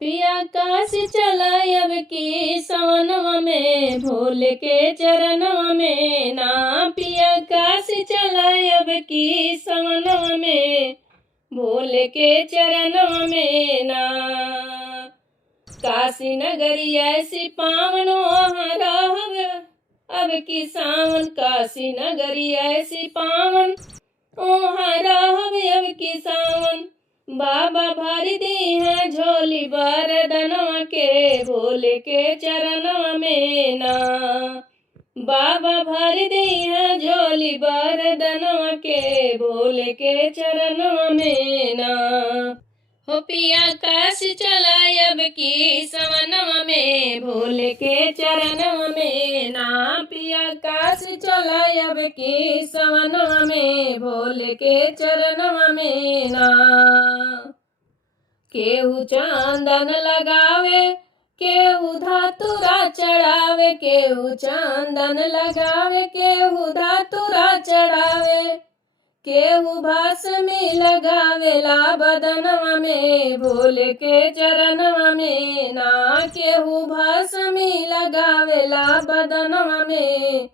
पिया काशी चला अब की सवनवा में, भोले के चरणवा में ना। पिया काशी चला अब की सवनवा में, भोले के चरणवा में ना। काशी नगरी ऐसी पावन वहाँ रहब अब की सावन। काशी नगरी ऐसी पावन वहाँ रहब अब की सावन। बाबा भर दी है झोली बरदनवा के, भोले के चरणवा में ना। बाबा भर दी है झोली बरदनवा के, भोले के चरणवा में ना। हो पिया काशी चला अब की सवनवा में, भोले के चरणवा में ना। पिया काशी चला अब की सवनवा में, भोले के चरणवा में ना। केहू चंदन लगावे, केहू धातुरा चढ़ावे, केहू चंदन लगावे, केहू धातुरा चढ़ावे। केहू भस्मी लगावेला बदनवा में, भोले के चरणवा में ना। केहू भस्मी लगावेला बदनवा में,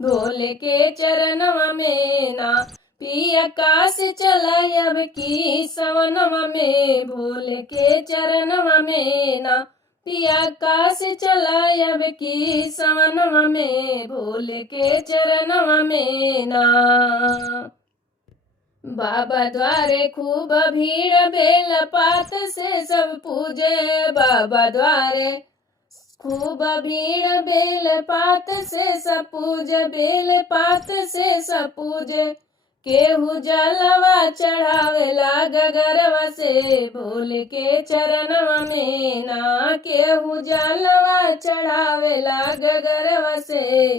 भोले के चरणवा में ना। पिया काशी चला अब की सवनवा में, भोले के चरणवा में ना। पिया काशी चला अब की सवनवा में, भोले के चरणवा में ना। बाबा द्वारे खूब भीड़, बेल पात से सब पूजे। बाबा द्वारे खूब भीड़, बेल पात से सब पूजे, बेल पात से सब पूजे। केहू जलवा चढ़ावेला गगरवा से, भोले के चरणवा में ना। केहू जलवा चढ़ावेला गगरवा से,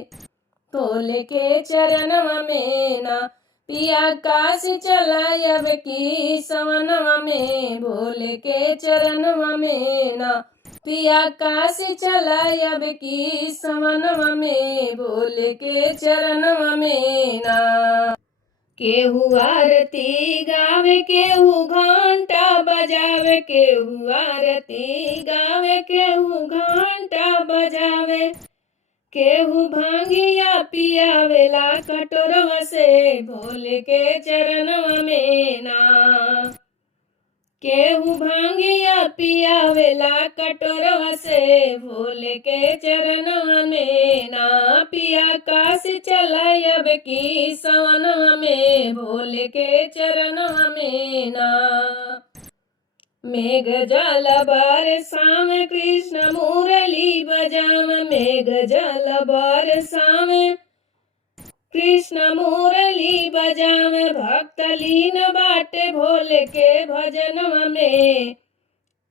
भोले के चरणवा में ना। पिया काशी चला अब की सवनवा में, भोले के चरणवा में ना। पिया काशी चला अब की सवनवा में, भोले के चरणवा में ना। केहू आरती गावे, केहू घंटा बजावे, केहू आरती गावे, केहू घंटा बजावे। केहू भांगिया पियावेला कटोरवा से, भोले के चरणवा में ना। केहू भांगिया पियावेला कटोरवा से, भोले के चरणवा में ना। पिया काशी चला अब की सवनवा में, भोले के चरणवा में ना। मेघ जल बरसाव, कृष्ण मुरली बजाव। मेघ जल बरसाव, कृष्ण मुरली बजाव। भक्त लीन बाटे भोले के भजनवा में,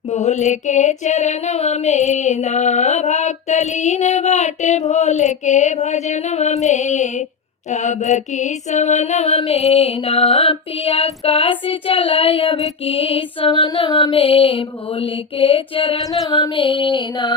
भोले के चरणवा में ना। भक्त लीन बाटे भोले के भजनवा में, अब की सवनवा में ना। पिया काशी चला अब की सवनवा में, भोले के चरणवा में ना।